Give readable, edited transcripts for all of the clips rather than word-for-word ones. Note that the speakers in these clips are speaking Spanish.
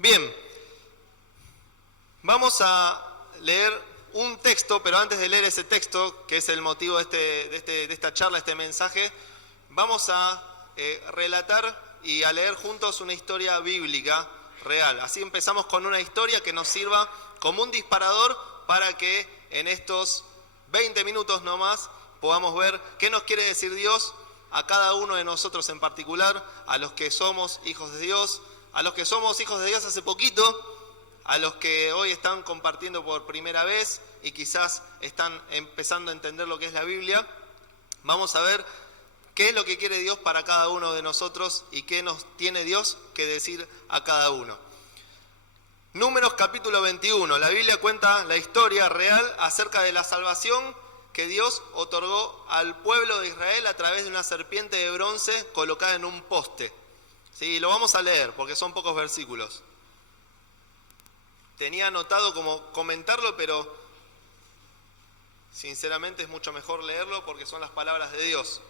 Bien, vamos a leer un texto, pero antes de leer ese texto, que es el motivo de esta charla, este mensaje, vamos a relatar y a leer juntos una historia bíblica real. Así empezamos con una historia que nos sirva como un disparador para que en estos 20 minutos nomás podamos ver qué nos quiere decir Dios a cada uno de nosotros en particular, a los que somos hijos de Dios, a los que somos hijos de Dios hace poquito, a los que hoy están compartiendo por primera vez y quizás están empezando a entender lo que es la Biblia. Vamos a ver qué es lo que quiere Dios para cada uno de nosotros y qué nos tiene Dios que decir a cada uno. Números capítulo 21. La Biblia cuenta la historia real acerca de la salvación que Dios otorgó al pueblo de Israel a través de una serpiente de bronce colocada en un poste. Sí, lo vamos a leer porque son pocos versículos. Tenía anotado como comentarlo, pero sinceramente es mucho mejor leerlo porque son las palabras de Dios.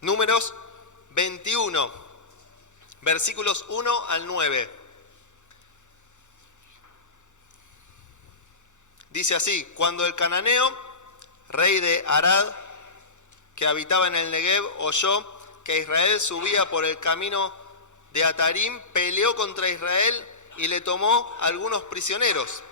Números 21, versículos 1 al 9. Dice así: cuando el cananeo, rey de Arad, que habitaba en el Negev, oyó que Israel subía por el camino de Atarim, peleó contra Israel y le tomó algunos prisioneros.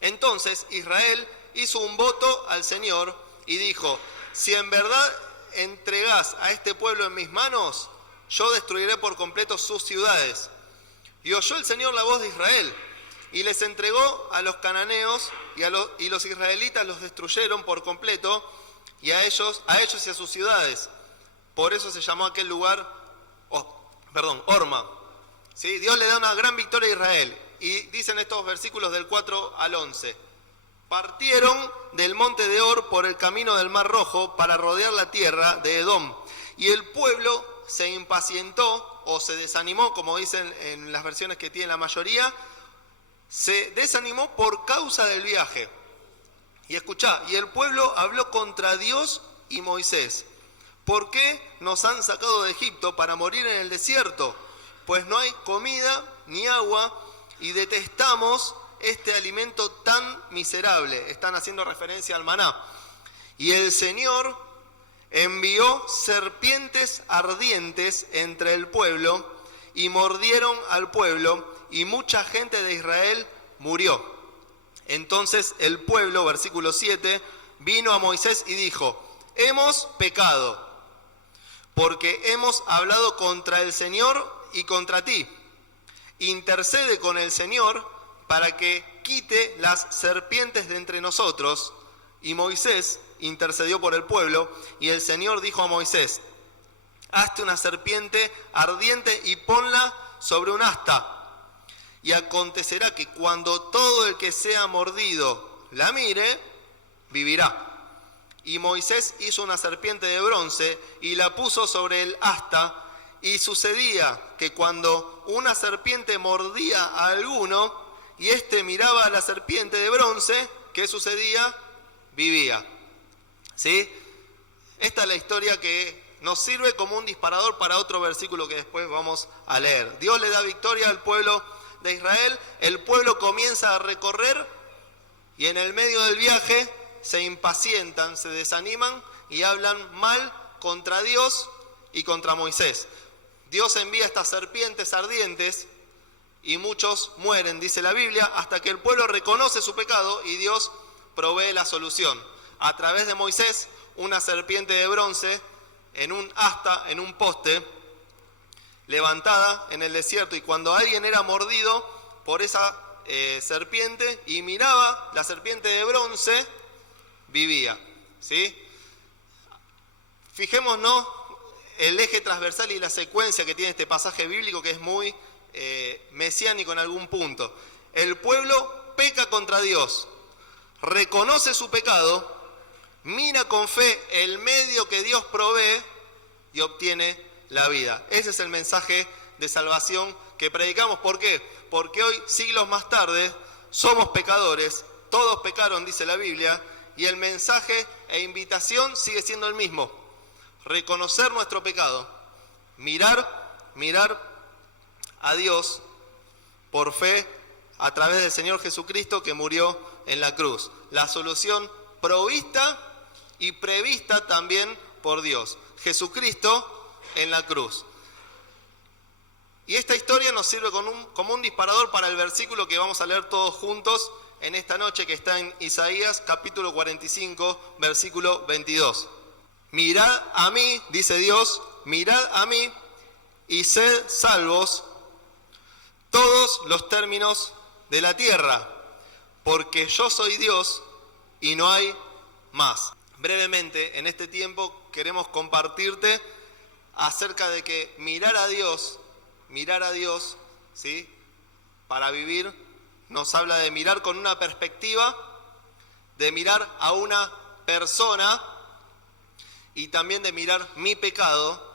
Entonces Israel hizo un voto al Señor y dijo: si en verdad entregás a este pueblo en mis manos, yo destruiré por completo sus ciudades. Y oyó el Señor la voz de Israel, y les entregó a los cananeos, y los israelitas los destruyeron por completo, y a ellos y a sus ciudades. Por eso se llamó aquel lugar, Horma. ¿Sí? Dios le da una gran victoria a Israel. Y dicen estos versículos del 4 al 11. Partieron del monte de Or por el camino del Mar Rojo para rodear la tierra de Edom. Y el pueblo se impacientó o se desanimó, como dicen en las versiones que tiene la mayoría, se desanimó por causa del viaje. Y escuchá, y el pueblo habló contra Dios y Moisés: ¿por qué nos han sacado de Egipto para morir en el desierto? Pues no hay comida ni agua y detestamos este alimento tan miserable. Están haciendo referencia al maná. Y el Señor envió serpientes ardientes entre el pueblo y mordieron al pueblo, y mucha gente de Israel murió. Entonces el pueblo, versículo 7, vino a Moisés y dijo: hemos pecado, porque hemos hablado contra el Señor y contra ti. Intercede con el Señor para que quite las serpientes de entre nosotros. Y Moisés intercedió por el pueblo, y el Señor dijo a Moisés: hazte una serpiente ardiente y ponla sobre un asta. Y acontecerá que cuando todo el que sea mordido la mire, vivirá. Y Moisés hizo una serpiente de bronce y la puso sobre el asta. Y sucedía que cuando una serpiente mordía a alguno y éste miraba a la serpiente de bronce, ¿qué sucedía? Vivía. ¿Sí? Esta es la historia que nos sirve como un disparador para otro versículo que después vamos a leer. Dios le da victoria al pueblo de Israel, el pueblo comienza a recorrer y en el medio del viaje se impacientan, se desaniman y hablan mal contra Dios y contra Moisés. Dios envía estas serpientes ardientes y muchos mueren, dice la Biblia, hasta que el pueblo reconoce su pecado y Dios provee la solución. A través de Moisés, una serpiente de bronce en un asta, en un poste, levantada en el desierto, y cuando alguien era mordido por esa serpiente y miraba la serpiente de bronce, vivía. ¿Sí? Fijémonos el eje transversal y la secuencia que tiene este pasaje bíblico, que es muy mesiánico en algún punto. El pueblo peca contra Dios, reconoce su pecado, mira con fe el medio que Dios provee y obtiene la vida. Ese es el mensaje de salvación que predicamos. ¿Por qué? Porque hoy, siglos más tarde, somos pecadores, todos pecaron, dice la Biblia, y el mensaje e invitación sigue siendo el mismo: reconocer nuestro pecado, Mirar a Dios por fe a través del Señor Jesucristo que murió en la cruz. La solución provista y prevista también por Dios. Jesucristo en la cruz. Y esta historia nos sirve como un disparador para el versículo que vamos a leer todos juntos en esta noche, que está en Isaías capítulo 45, versículo 22. Mirad a mí, dice Dios, mirad a mí y sed salvos todos los términos de la tierra, porque yo soy Dios y no hay más. Brevemente, en este tiempo queremos compartirte acerca de que mirar a Dios, ¿sí?, para vivir, nos habla de mirar con una perspectiva, de mirar a una persona y también de mirar mi pecado,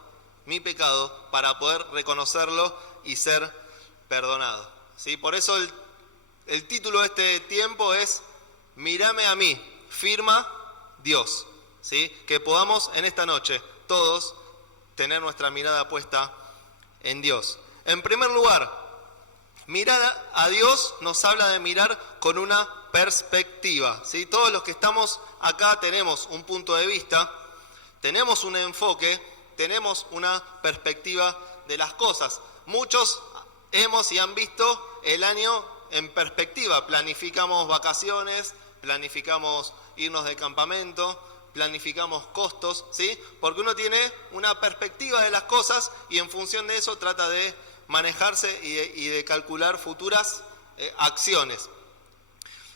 para poder reconocerlo y ser perdonado. ¿Sí? Por eso el título de este tiempo es Mírame a mí, firma Dios. ¿Sí? Que podamos en esta noche todos tener nuestra mirada puesta en Dios. En primer lugar, mirar a Dios nos habla de mirar con una perspectiva. ¿Sí? Todos los que estamos acá tenemos un punto de vista, tenemos un enfoque, tenemos una perspectiva de las cosas. Muchos hemos y han visto el año en perspectiva. Planificamos vacaciones, planificamos irnos de campamento, planificamos costos, ¿sí? Porque uno tiene una perspectiva de las cosas y en función de eso trata de manejarse y de calcular futuras acciones.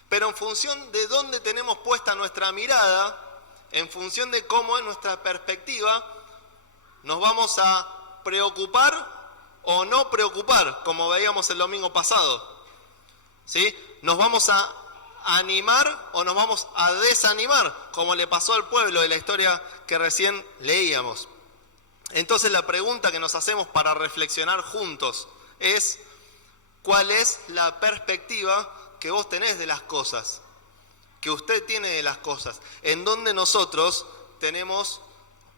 Pero en función de dónde tenemos puesta nuestra mirada, en función de cómo es nuestra perspectiva, nos vamos a preocupar o no preocupar, como veíamos el domingo pasado. ¿Sí? Nos vamos a animar o nos vamos a desanimar, como le pasó al pueblo de la historia que recién leíamos. Entonces la pregunta que nos hacemos para reflexionar juntos es: ¿cuál es la perspectiva que vos tenés de las cosas? Que usted tiene de las cosas. ¿En dónde nosotros tenemos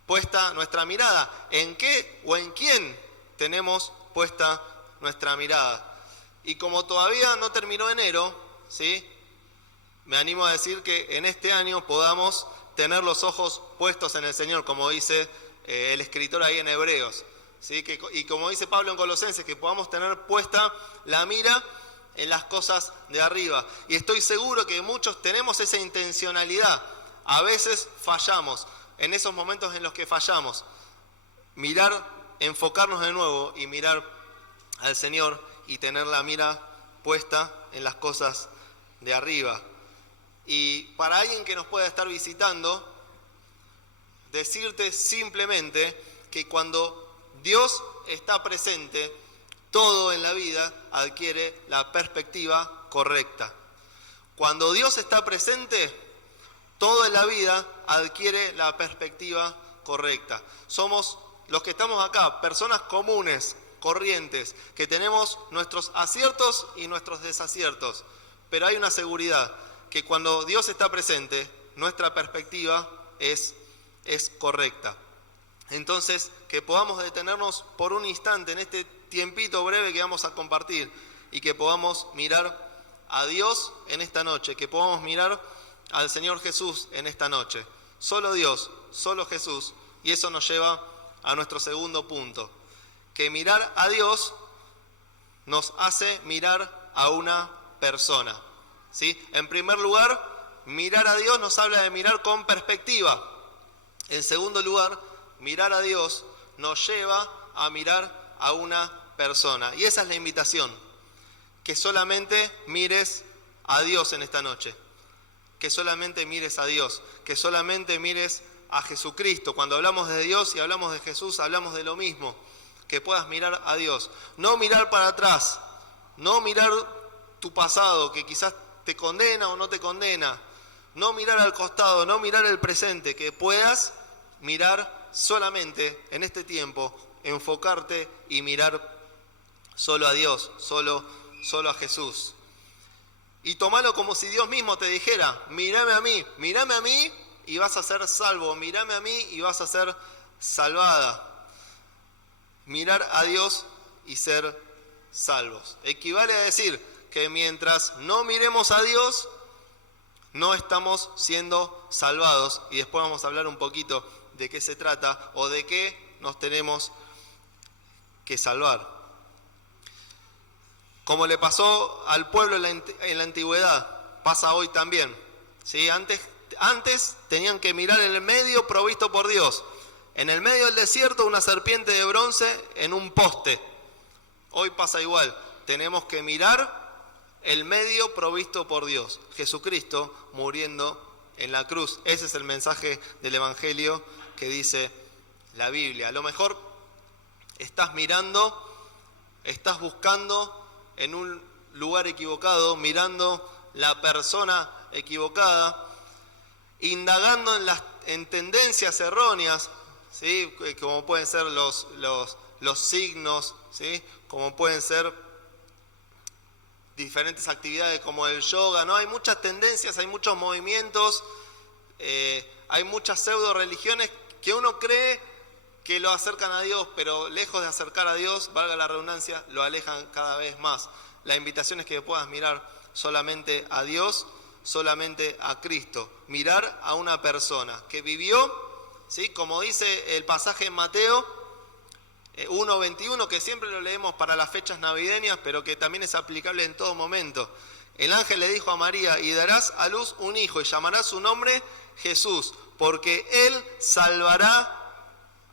puesta nuestra mirada? ¿En qué o en quién tenemos puesta nuestra mirada? Y como todavía no terminó enero, ¿sí?, me animo a decir que en este año podamos tener los ojos puestos en el Señor, como dice el escritor ahí en Hebreos, ¿sí? Y como dice Pablo en Colosenses, que podamos tener puesta la mira en las cosas de arriba. Y estoy seguro que muchos tenemos esa intencionalidad. A veces fallamos, en esos momentos en los que fallamos, mirar, enfocarnos de nuevo y mirar al Señor y tener la mira puesta en las cosas de arriba. Y para alguien que nos pueda estar visitando, decirte simplemente que cuando Dios está presente, todo en la vida adquiere la perspectiva correcta. Cuando Dios está presente, todo en la vida adquiere la perspectiva correcta. Somos los que estamos acá, personas comunes, corrientes, que tenemos nuestros aciertos y nuestros desaciertos, pero hay una seguridad, que cuando Dios está presente, nuestra perspectiva es correcta. Entonces, que podamos detenernos por un instante en este tiempito breve que vamos a compartir y que podamos mirar a Dios en esta noche, que podamos mirar al Señor Jesús en esta noche. Solo Dios, solo Jesús, y eso nos lleva a nuestro segundo punto, que mirar a Dios nos hace mirar a una persona. ¿Sí? En primer lugar, mirar a Dios nos habla de mirar con perspectiva. En segundo lugar, mirar a Dios nos lleva a mirar a una persona. Y esa es la invitación, que solamente mires a Dios en esta noche, que solamente mires a Dios, que solamente mires a Jesucristo. Cuando hablamos de Dios y hablamos de Jesús, hablamos de lo mismo, que puedas mirar a Dios. No mirar para atrás, no mirar tu pasado, que quizás te condena o no te condena, no mirar al costado, no mirar el presente, que puedas mirar solamente en este tiempo, enfocarte y mirar solo a Dios, solo a Jesús. Y tomalo como si Dios mismo te dijera: mírame a mí y vas a ser salvo, mírame a mí y vas a ser salvada. mirar a Dios y ser salvos. Equivale a decir que mientras no miremos a Dios, no estamos siendo salvados. Y después vamos a hablar un poquito de qué se trata o de qué nos tenemos que salvar. Como le pasó al pueblo en la antigüedad, pasa hoy también. ¿Sí? Antes tenían que mirar en el medio provisto por Dios. En el medio del desierto una serpiente de bronce en un poste. Hoy pasa igual. Tenemos que mirar el medio provisto por Dios. Jesucristo muriendo en la cruz. Ese es el mensaje del Evangelio que dice la Biblia. A lo mejor estás mirando, estás buscando en un lugar equivocado, mirando la persona equivocada, indagando en tendencias erróneas, ¿sí? Como pueden ser los signos, ¿sí? Como pueden ser diferentes actividades como el yoga, ¿no? Hay muchas tendencias, hay muchos movimientos, hay muchas pseudo religiones que uno cree que lo acercan a Dios, pero lejos de acercar a Dios, valga la redundancia, lo alejan cada vez más. La invitación es que puedas mirar solamente a Dios, solamente a Cristo, mirar a una persona que vivió, ¿sí? Como dice el pasaje en Mateo 1:21, que siempre lo leemos para las fechas navideñas, pero que también es aplicable en todo momento. El ángel le dijo a María: y darás a luz un hijo, y llamarás su nombre Jesús, porque él salvará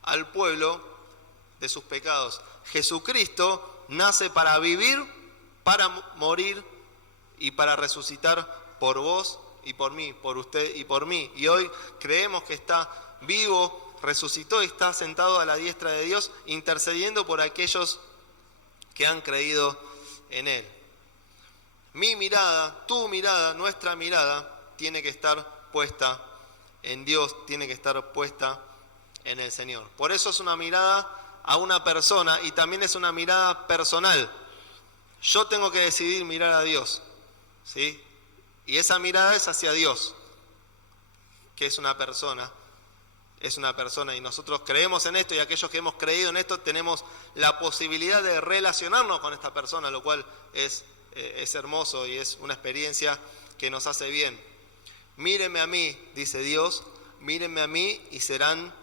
al pueblo de sus pecados. Jesucristo nace para vivir, para morir y para resucitar por vos y por mí, por usted y por mí. Y hoy creemos que está vivo, resucitó y está sentado a la diestra de Dios, intercediendo por aquellos que han creído en Él. Mi mirada, tu mirada, nuestra mirada tiene que estar puesta en Dios, tiene que estar puesta en el Señor. Por eso es una mirada a una persona y también es una mirada personal. Yo tengo que decidir mirar a Dios, ¿sí? Y esa mirada es hacia Dios, que es una persona y nosotros creemos en esto, y aquellos que hemos creído en esto tenemos la posibilidad de relacionarnos con esta persona, lo cual es hermoso y es una experiencia que nos hace bien. Mírenme a mí, dice Dios, mírenme a mí y serán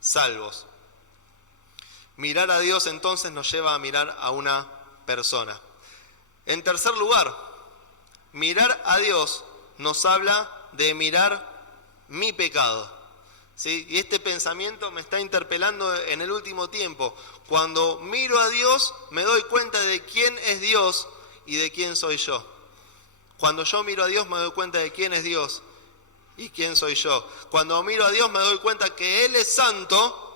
salvos. Mirar a Dios entonces nos lleva a mirar a una persona. En tercer lugar, mirar a Dios nos habla de mirar mi pecado, ¿sí? Y este pensamiento me está interpelando en el último tiempo. Cuando miro a Dios me doy cuenta de quién es Dios y de quién soy yo. Cuando yo miro a Dios me doy cuenta de quién es Dios y quién soy yo. Cuando miro a Dios me doy cuenta que Él es santo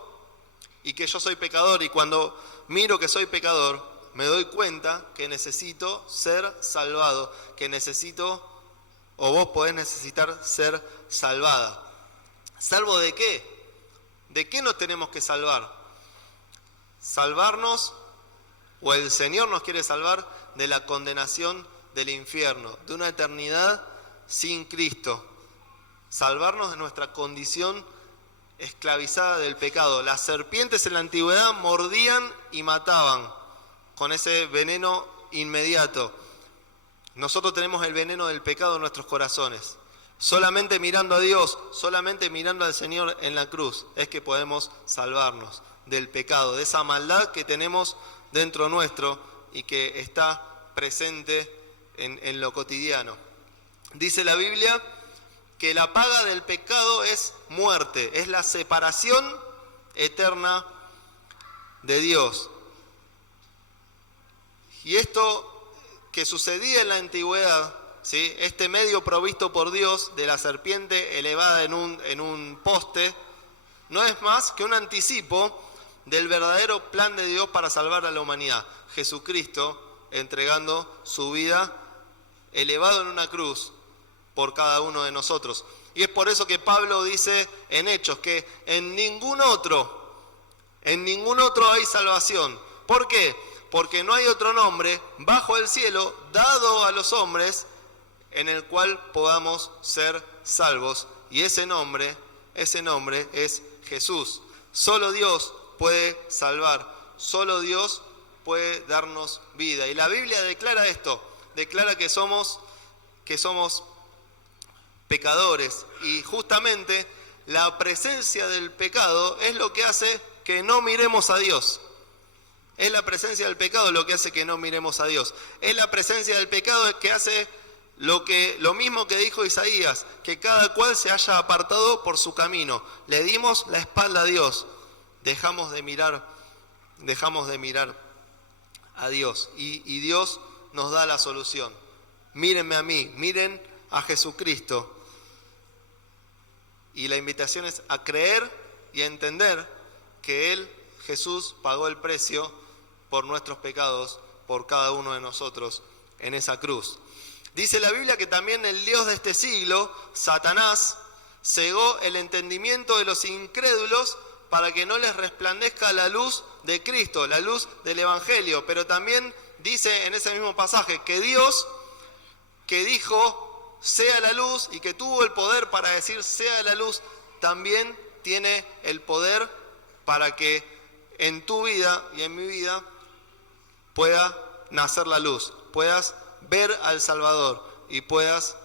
y que yo soy pecador. Y cuando miro que soy pecador, me doy cuenta que necesito ser salvado, que necesito, o vos podés necesitar ser salvada. ¿Salvo de qué? ¿De qué nos tenemos que salvar? Salvarnos, o el Señor nos quiere salvar de la condenación del infierno, de una eternidad sin Cristo. Salvarnos de nuestra condición esclavizada del pecado. Las serpientes en la antigüedad mordían y mataban con ese veneno inmediato. Nosotros tenemos el veneno del pecado en nuestros corazones. Solamente mirando a Dios, solamente mirando al Señor en la cruz, es que podemos salvarnos del pecado, de esa maldad que tenemos dentro nuestro y que está presente en lo cotidiano. Dice la Biblia que la paga del pecado es muerte, es la separación eterna de Dios. Y esto que sucedía en la antigüedad, ¿sí? Este medio provisto por Dios de la serpiente elevada en un poste, no es más que un anticipo del verdadero plan de Dios para salvar a la humanidad. Jesucristo entregando su vida elevado en una cruz por cada uno de nosotros. Y es por eso que Pablo dice en Hechos que en ningún otro hay salvación. ¿Por qué? Porque no hay otro nombre bajo el cielo dado a los hombres en el cual podamos ser salvos. Y ese nombre es Jesús. Solo Dios puede salvar. solo Dios puede darnos vida. Y la Biblia declara esto, declara que somos pecadores. Y justamente la presencia del pecado es lo que hace que no miremos a Dios. Es la presencia del pecado lo que hace que no miremos a Dios. Es la presencia del pecado que hace lo mismo que dijo Isaías, que cada cual se haya apartado por su camino. Le dimos la espalda a Dios. Dejamos de mirar a Dios. Y Dios nos da la solución. Mírenme a mí, miren a Jesucristo. Y la invitación es a creer y a entender que Él, Jesús, pagó el precio por nuestros pecados, por cada uno de nosotros en esa cruz. Dice la Biblia que también el Dios de este siglo, Satanás, cegó el entendimiento de los incrédulos para que no les resplandezca la luz de Cristo, la luz del Evangelio. Pero también dice en ese mismo pasaje que Dios, que dijo sea la luz y que tuvo el poder para decir sea la luz, también tiene el poder para que en tu vida y en mi vida pueda nacer la luz, puedas ver al Salvador y puedas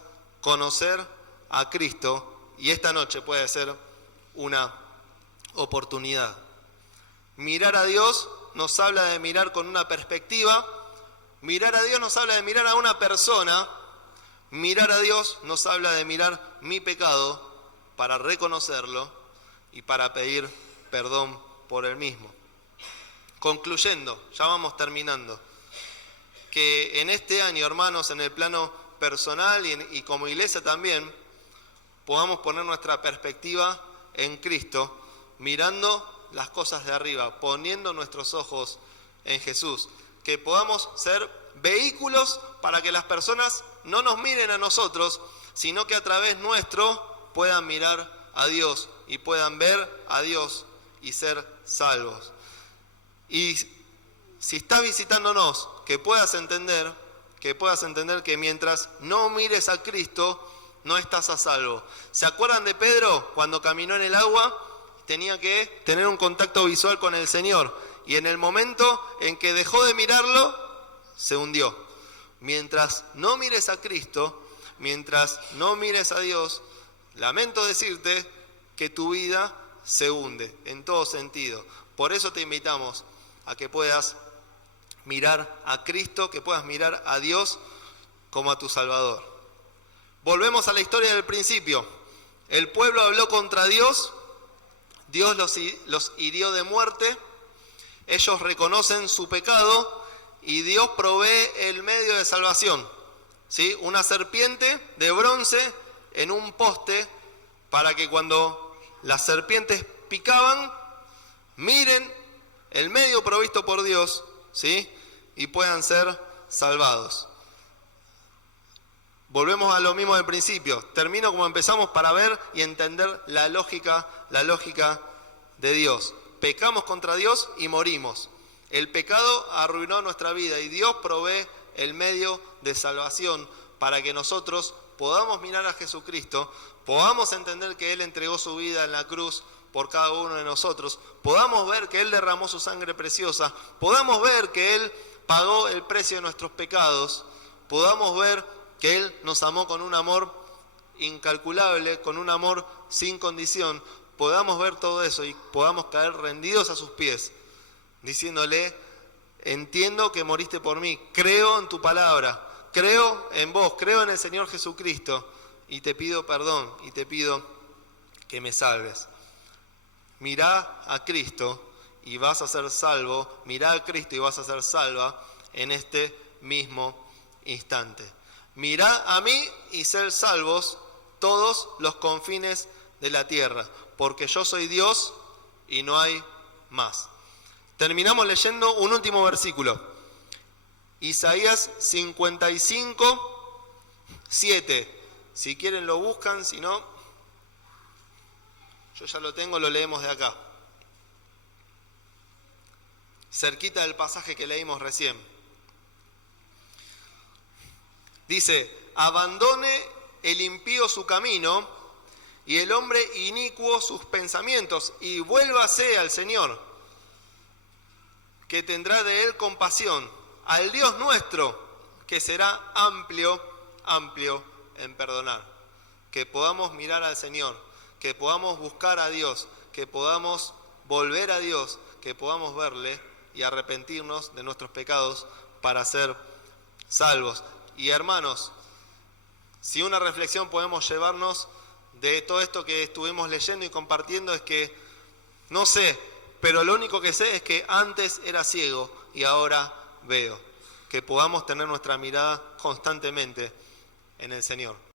conocer a Cristo, y esta noche puede ser una oportunidad. Mirar a Dios nos habla de mirar con una perspectiva, mirar a Dios nos habla de mirar a una persona, mirar a Dios nos habla de mirar mi pecado para reconocerlo y para pedir perdón por el mismo. Concluyendo, ya vamos terminando, que en este año, hermanos, en el plano personal y como iglesia también, podamos poner nuestra perspectiva en Cristo, mirando las cosas de arriba, poniendo nuestros ojos en Jesús, que podamos ser vehículos para que las personas no nos miren a nosotros, sino que a través nuestro puedan mirar a Dios y puedan ver a Dios y ser salvos. Y si estás visitándonos, que puedas entender que mientras no mires a Cristo, no estás a salvo. ¿Se acuerdan de Pedro cuando caminó en el agua? Tenía que tener un contacto visual con el Señor. Y en el momento en que dejó de mirarlo, se hundió. Mientras no mires a Cristo, mientras no mires a Dios, lamento decirte que tu vida se hunde en todo sentido. Por eso te invitamos a que puedas mirar a Cristo, que puedas mirar a Dios como a tu Salvador. Volvemos a la historia del principio. El pueblo habló contra Dios, Dios los hirió de muerte, ellos reconocen su pecado y Dios provee el medio de salvación, ¿sí? Una serpiente de bronce en un poste para que cuando las serpientes picaban, miren el medio provisto por Dios, ¿sí? Y puedan ser salvados. Volvemos a lo mismo del principio. Termino como empezamos para ver y entender la lógica de Dios. Pecamos contra Dios y morimos. El pecado arruinó nuestra vida y Dios provee el medio de salvación para que nosotros podamos mirar a Jesucristo, podamos entender que Él entregó su vida en la cruz por cada uno de nosotros, podamos ver que Él derramó su sangre preciosa, podamos ver que Él pagó el precio de nuestros pecados, podamos ver que Él nos amó con un amor incalculable, con un amor sin condición, podamos ver todo eso y podamos caer rendidos a sus pies, diciéndole, entiendo que moriste por mí, creo en tu palabra, creo en vos, creo en el Señor Jesucristo y te pido perdón y te pido que me salves. Mirá a Cristo y vas a ser salvo, mirá a Cristo y vas a ser salva en este mismo instante. Mirá a mí y ser salvos todos los confines de la tierra, porque yo soy Dios y no hay más. Terminamos leyendo un último versículo. Isaías 55, 7. Si quieren lo buscan, si no, yo ya lo tengo, lo leemos de acá. Cerquita del pasaje que leímos recién. Dice, abandone el impío su camino y el hombre inicuo sus pensamientos y vuélvase al Señor. que tendrá de él compasión, al Dios nuestro, que será amplio en perdonar. Que podamos mirar al Señor, que podamos buscar a Dios, que podamos volver a Dios, que podamos verle y arrepentirnos de nuestros pecados para ser salvos. Y hermanos, si una reflexión podemos llevarnos de todo esto que estuvimos leyendo y compartiendo es que, no sé, pero lo único que sé es que antes era ciego y ahora veo. Que podamos tener nuestra mirada constantemente en el Señor.